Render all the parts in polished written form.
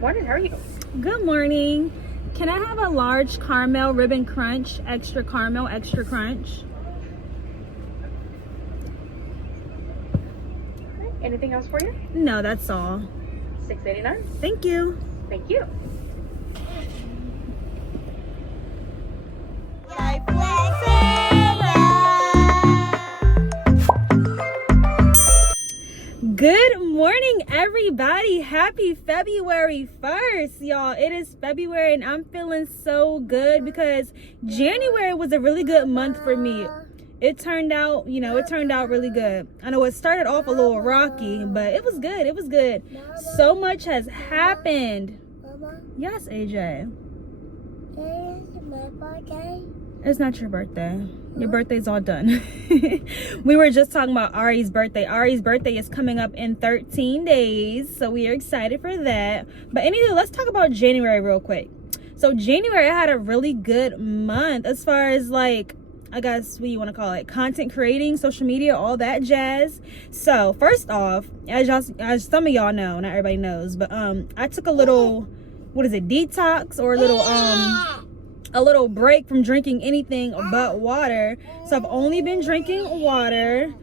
Morning, how are you? Good morning. Can I have a large caramel ribbon crunch, extra caramel, extra crunch? Anything else for you? No, that's all. $6.89. Thank you. Thank you. Good morning, everybody. Happy February 1st, y'all. It is February and I'm feeling so good because January was a really good month for me. It turned out, really good. I know it started off a little rocky, but it was good. It was good. So much has happened. Mama, Yes, AJ. today is my birthday. It's not your birthday. Your birthday's all done. We were just talking about Ari's birthday. Ari's birthday is coming up in 13 days, so we are excited for that. But anyway, let's talk about January real quick. So January, I had a really good month as far as like, I guess what you want to call it, content creating, social media, all that jazz. So first off, as some of y'all know, not everybody knows, but I took a little, detox, or a little break from drinking anything but water. So I've only been drinking water.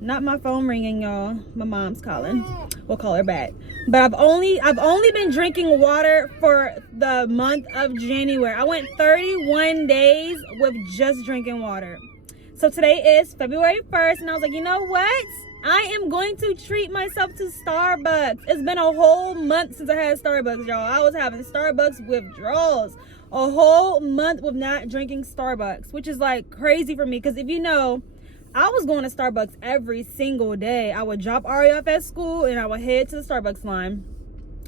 Not my phone ringing, y'all. My mom's calling. We'll call her back. But I've only been drinking water for the month of January. I went 31 days with just drinking water. So today is February 1st, and I was like, you know what? I am going to treat myself to Starbucks. It's been a whole month since I had Starbucks, y'all. I was having Starbucks withdrawals. A whole month with not drinking Starbucks, which is like crazy for me, because if you know, I was going to Starbucks every single day. I would drop Ari off at school and I would head to the Starbucks line.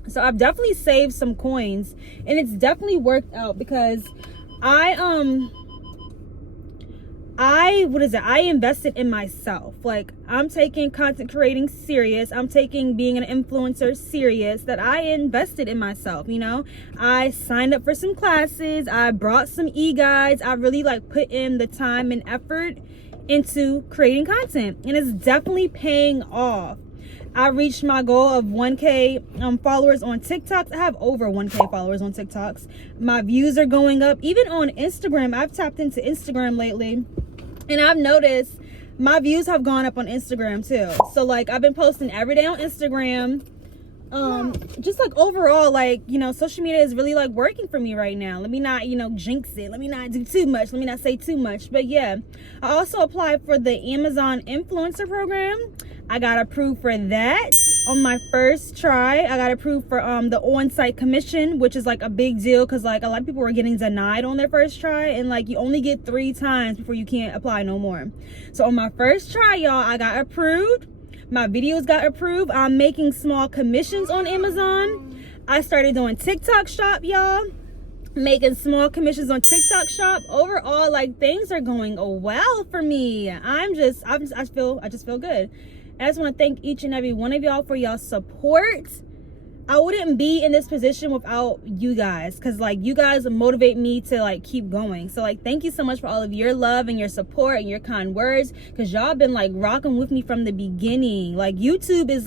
So I've definitely saved some coins, and it's definitely worked out because I invested in myself. Like, I'm taking content creating serious. I'm taking being an influencer serious, that I invested in myself, you know? I signed up for some classes. I brought some e-guides. I really put in the time and effort into creating content, and it's definitely paying off. I reached my goal of 1K followers on TikToks. I have over 1K followers on TikToks. My views are going up. Even on Instagram, I've tapped into Instagram lately, and I've noticed my views have gone up on Instagram too. So I've been posting every day on Instagram. Just overall, social media is really working for me right now. Let me not, jinx it. Let me not do too much. Let me not say too much. But yeah, I also applied for the Amazon influencer program. I got approved for that on my first try. I got approved for the on-site commission, which is a big deal because a lot of people were getting denied on their first try, and you only get 3 times before you can't apply no more. So on my first try, y'all, I got approved. My videos got approved. I'm making small commissions on Amazon. I started doing TikTok shop, y'all. Making small commissions on TikTok shop. Overall, things are going well for me. I just feel good. I just want to thank each and every one of y'all for y'all support. I wouldn't be in this position without you guys, because you guys motivate me to keep going. So thank you so much for all of your love and your support and your kind words, because y'all been rocking with me from the beginning. YouTube is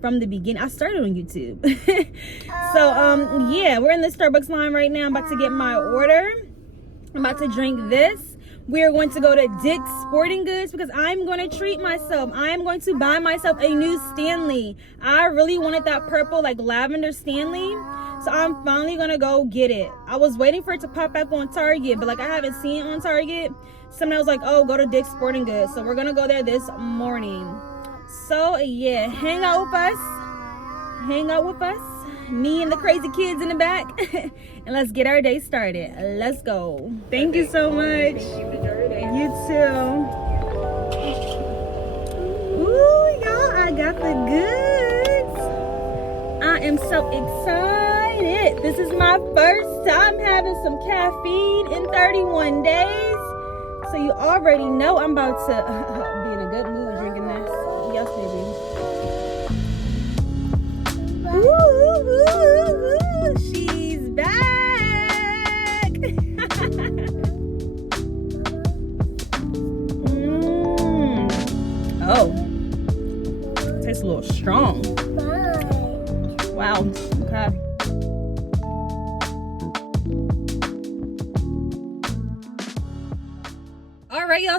from the beginning. I started on YouTube. So yeah, we're in the Starbucks line right now. I'm about to get my order. I'm about to drink this. We are going to go to Dick's Sporting Goods because I'm going to treat myself. I'm going to buy myself a new Stanley. I really wanted that purple lavender Stanley, so I'm finally going to go get it. I was waiting for it to pop up on Target, but I haven't seen it on Target. Somebody was oh, go to Dick's Sporting Goods. So we're going to go there this morning. So yeah, hang out with us. Me and the crazy kids in the back. And let's get our day started. Let's go. Thank you so much. You too. Ooh, y'all, I got the goods. I am so excited. This is my first time having some caffeine in 31 days. So you already know I'm about to be in a good mood drinking this. Yes, baby. Ooh, she's back. Oh, tastes a little strong. Wow. Okay.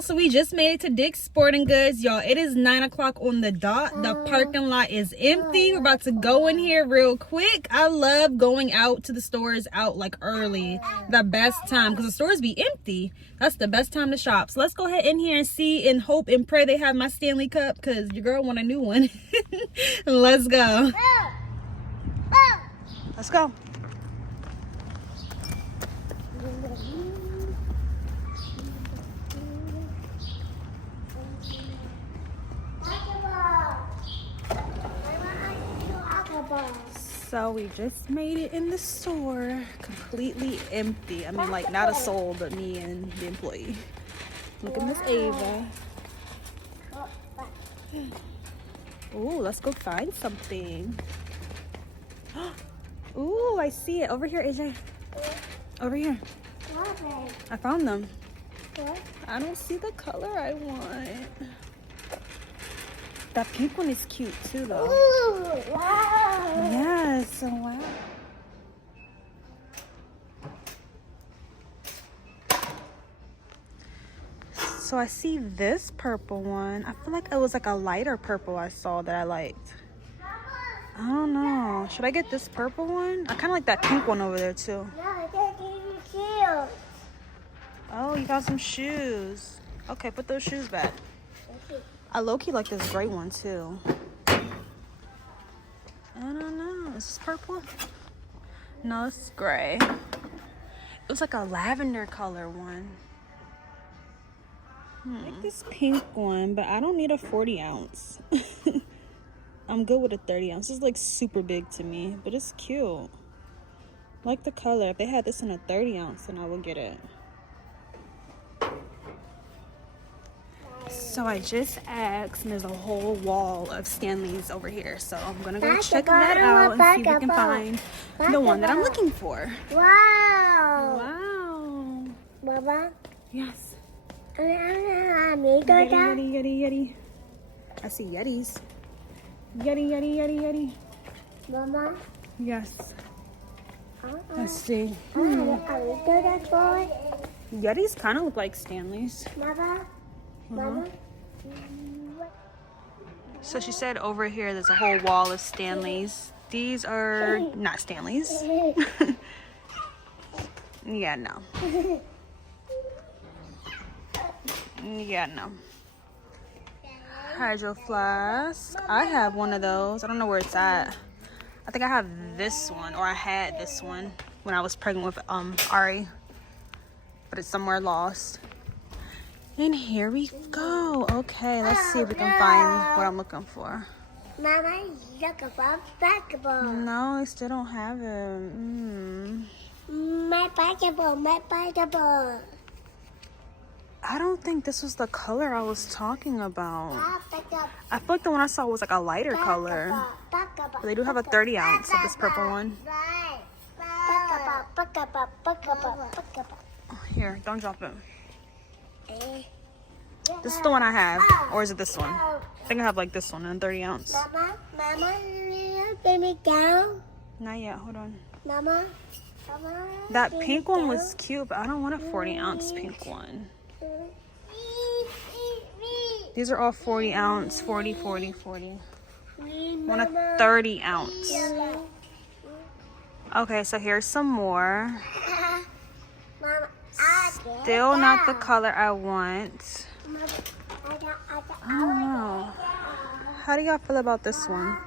So we just made it to Dick's Sporting Goods, y'all. It is 9 o'clock on the dot. The parking lot is empty. We're about to go in here real quick. I love going out to the stores out like early. The best time, because the stores be empty. That's the best time to shop. So let's go ahead in here and see and hope and pray they have my Stanley cup, because your girl want a new one. Let's go. Let's go. So we just made it in the store, completely empty. I mean, like, not a soul but me and the employee. Look at Miss Ava. Ooh, let's go find something. Ooh, I see it. Over here, AJ. Over here. I found them. I don't see the color I want. That pink one is cute too, though. Ooh, wow. Yes, wow. So I see this purple one. I feel like it was like a lighter purple I saw that I liked. I don't know. Should I get this purple one? I kind of like that pink one over there too. No, I can't give you shoes. Oh, you got some shoes. Okay, put those shoes back. I low-key like this gray one too. I don't know. Is this purple? No, it's gray. It was like a lavender color one. I like this pink one, but I don't need a 40 ounce. I'm good with a 30 ounce. It's like super big to me, but it's cute. I like the color. If they had this in a 30 ounce, then I would get it. So I just asked, and there's a whole wall of Stanleys over here. So I'm gonna go check that out and see if we can find the one that I'm looking for. Wow. Wow. Baba. Yes. Yeti, Yeti, yeti, yeti. I see yetis. Yeti, yeti, yeti, yeti. Mama. Yes. Let's see. Yetis kind of look like Stanleys. Mama. Mama. So she said over here there's a whole wall of Stanleys. These are not Stanleys. Yeah, no. Yeah, no. Hydro flask. I have one of those. I don't know where it's at. I think I have this one, or I had this one when I was pregnant with Ari, but it's somewhere lost. And here we go. Okay, let's see if we can find what I'm looking for. Mama, look about basketball. No, I still don't have it. My basketball. I don't think this was the color I was talking about. Basketball. I feel like the one I saw was like a lighter color. But they do have a 30 ounce of this purple one. Oh, here, don't drop it. This is the one I have. Or is it this one? I think I have like this one in 30 ounce. Mama, baby down. Not yet, hold on. Mama. That pink one was cute, but I don't want a 40 ounce pink one. These are all 40 ounce, 40, 40, 40. I want a 30 ounce. Okay, so here's some more. Still not the color I want. I don't know. How do y'all feel about this one?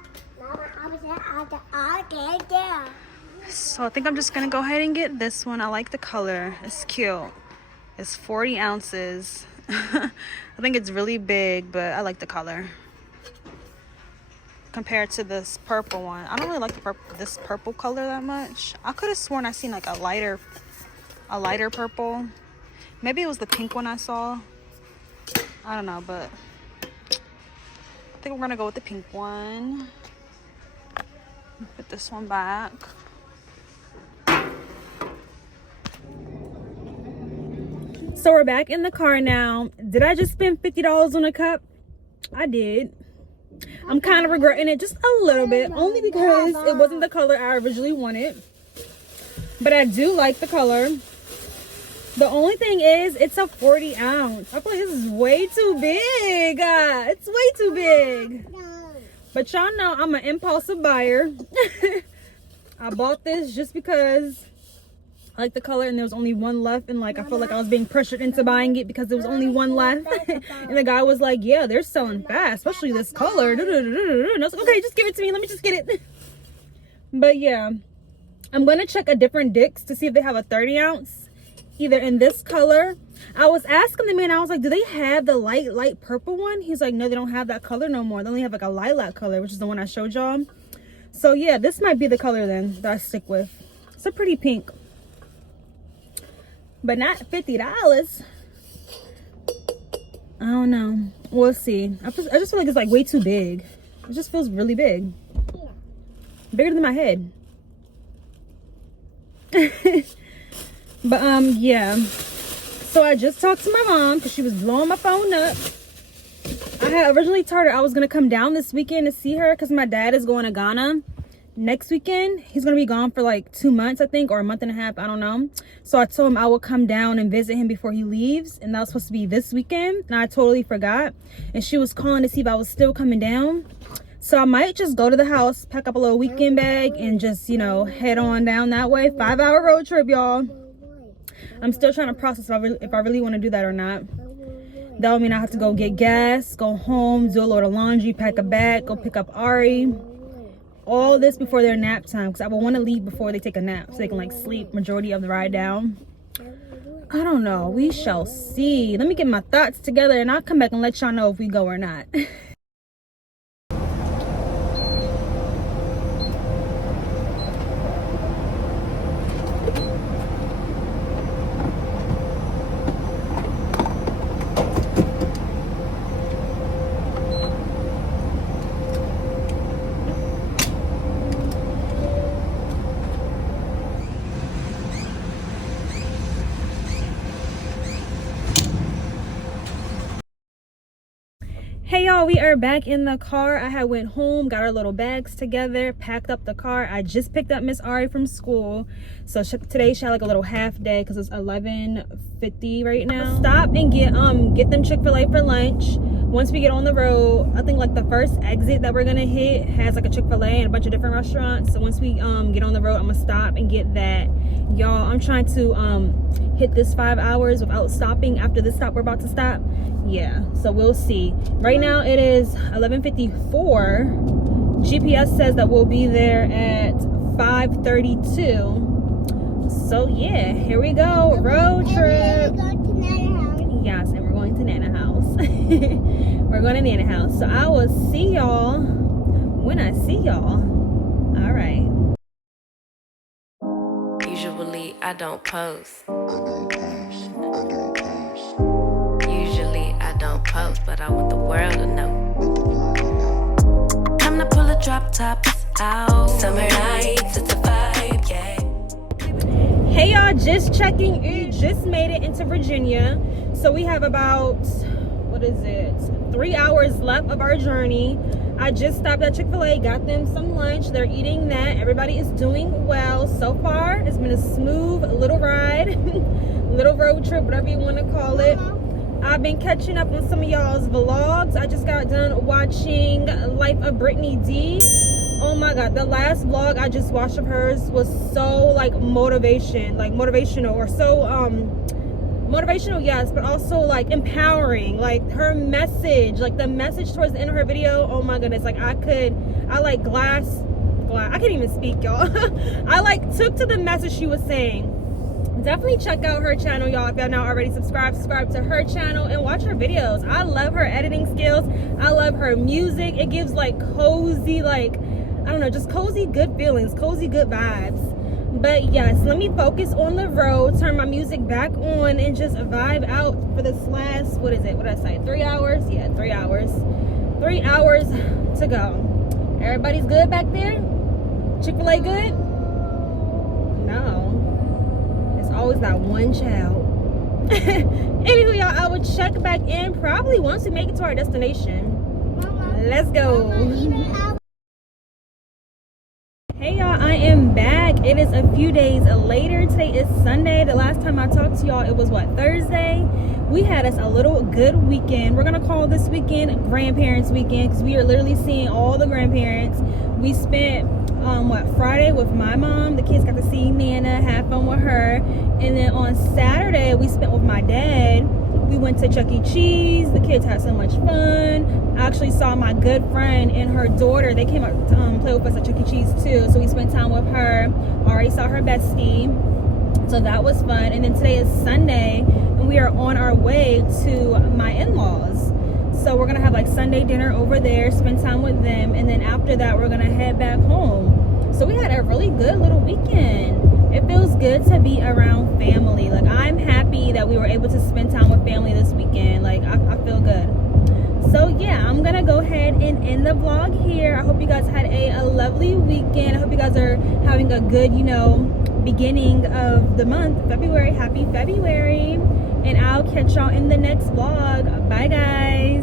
So I think I'm just gonna go ahead and get this one. I like the color. It's cute. It's 40 ounces. I think it's really big, but I like the color compared to this purple one. I don't really like this purple color that much. I could have sworn I seen like a lighter purple. Maybe it was the pink one I saw. I don't know, but I think we're gonna go with the pink one. Put this one back. So we're back in the car now. Did I just spend $50 on a cup? I did. I'm kind of regretting it just a little bit, only because it wasn't the color I originally wanted. But I do like the color. The only thing is, it's a 40 ounce. I feel like this is way too big. It's way too big. But y'all know I'm an impulsive buyer. I bought this just because I like the color and there was only one left. And like, I felt like I was being pressured into buying it because there was only one left. And the guy was like, yeah, they're selling fast, especially this color. And I was like, okay, just give it to me. Let me just get it. But yeah, I'm going to check a different Dick's to see if they have a 30 ounce, either in this color. I was asking the man, I was like, do they have the light purple one? He's like, no, they don't have that color no more. They only have like a lilac color, which is the one I showed y'all. So yeah, this might be the color then that I stick with. It's a pretty pink, but not $50. I don't know. We'll see. I just feel like it's like way too big. It just feels really big. Bigger than my head. But yeah. So I just talked to my mom because she was blowing my phone up. I had originally told her I was going to come down this weekend to see her because my dad is going to Ghana next weekend. He's going to be gone for like 2 months, I think, or a month and a half. I don't know. So I told him I would come down and visit him before he leaves. And that was supposed to be this weekend. And I totally forgot. And she was calling to see if I was still coming down. So I might just go to the house, pack up a little weekend bag, and just, you know, head on down that way. 5-hour road trip, y'all. I'm still trying to process if I really want to do that or not. That would mean I have to go get gas, go home, do a load of laundry, pack a bag, go pick up Ari. All this before their nap time, because I will want to leave before they take a nap so they can like sleep majority of the ride down. I don't know. We shall see. Let me get my thoughts together and I'll come back and let y'all know if we go or not. Hey y'all, we are back in the car. I had went home, got our little bags together, packed up the car. I just picked up Miss Ari from school. So today she had like a little half day because it's 11:50 right now. Stop and get them Chick-fil-A for lunch. Once we get on the road, I think like the first exit that we're gonna hit has like a Chick-fil-A and a bunch of different restaurants. So once we get on the road, I'm gonna stop and get that. Y'all, I'm trying to hit this 5 hours without stopping after this stop we're about to stop. Yeah, so we'll see. Right now it is 11:54. GPS says that we'll be there at 5:32. So yeah, here we go. Road trip. Yes, and we're going to Nana House. We're going to Nana House. So I will see y'all when I see y'all. All right. Usually I don't post. Usually I don't post, but I want the world to know. Time to pull a drop tops out. Summer nights, it's a vibe, yeah. Hey y'all, just checking in. Just made it into Virginia. So we have about, what is it, 3 hours left of our journey. I just stopped at Chick-fil-A, got them some lunch. They're eating that. Everybody is doing well so far. It's been a smooth little ride, little road trip, whatever you want to call it. I've been catching up on some of y'all's vlogs. I just got done watching Life of Brittany D. Oh my god, the last vlog I just watched of hers was so like motivational, or so motivational, yes, but also like empowering. Like her message, like the message towards the end of her video, oh my goodness, like I can't even speak, y'all. I like took to the message she was saying. Definitely check out her channel, y'all. If y'all not already subscribe to her channel and watch her videos. I love her editing skills. I love her music. It gives like cozy, like, I don't know, just cozy good feelings, cozy good vibes. But yes, let me focus on the road, turn my music back on, and just vibe out for this last, what is it? What did I say? 3 hours? Yeah, 3 hours. 3 hours to go. Everybody's good back there? Chick-fil-A good? No. It's always that one child. Anywho, y'all, I will check back in probably once we make it to our destination. Let's go. Hey y'all, I am back. It is a few days later. Today is Sunday. The last time I talked to y'all, it was what, Thursday? We had us a little good weekend. We're gonna call this weekend grandparents weekend because we are literally seeing all the grandparents. We spent Friday with my mom. The kids got to see Nana, have fun with her. And then on Saturday we spent with my dad. We went to Chuck E. Cheese. The kids had so much fun. I actually saw my good friend and her daughter. They came up to play with us at Chuck E. Cheese too. So we spent time with her. Already saw her bestie. So that was fun. And then today is Sunday and we are on our way to my in-laws. So we're gonna have like Sunday dinner over there, spend time with them, and then after that we're gonna head back home. So we had a really good little weekend. It feels good to be around family. Like, I'm happy that we were able to spend time with family this weekend. Like, I feel good. So yeah, I'm gonna go ahead and end the vlog here. I hope you guys had a lovely weekend. I hope you guys are having a good, beginning of the month, February. Happy February. And I'll catch y'all in the next vlog. Bye guys.